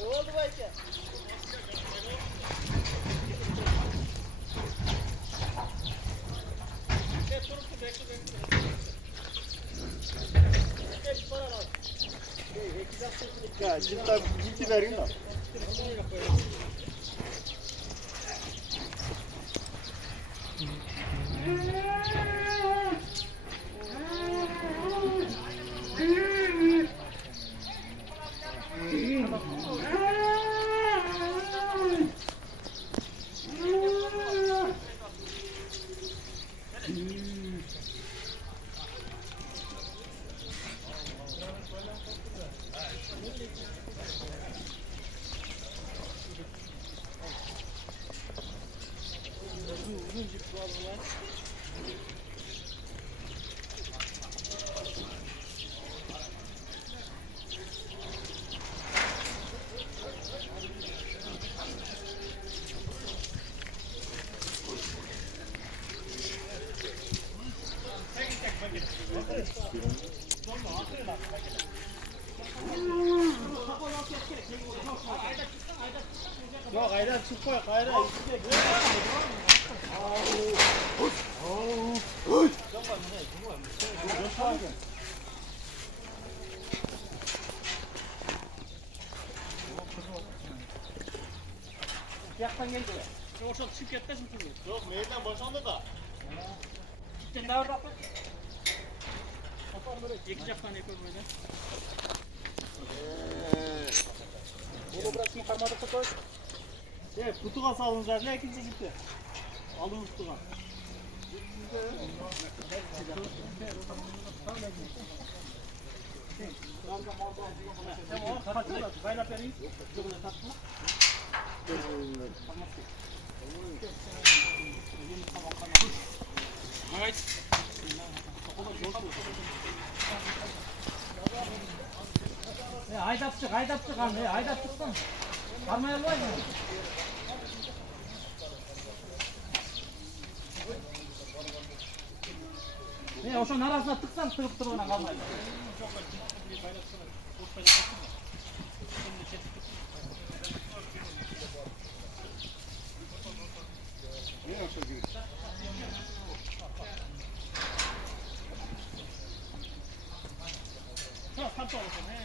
Ne oldu belki? Ya ciddi verin de. Yok ayran çıkma ayran. Yaktan geldi. Yoksa şirkette mi tutuyor? Yok meydan boşandı da. Gittin daha orada bak. Kapar böyle yakacaktan yapıyor böyle. Bunu bırakma karmadıkta koy. Evet, kutuğa salın zaten ikinci gitti. Alın kutuğa. Tamam, kapatıyorlar. Bayrak vereyim. Cebine takma. Evet. Haydap çık abi. Haydap çıksın. Parmaya var mı? Ne o şunun arasına tıksan tırıp ona kalmayın. Tamam, olsun.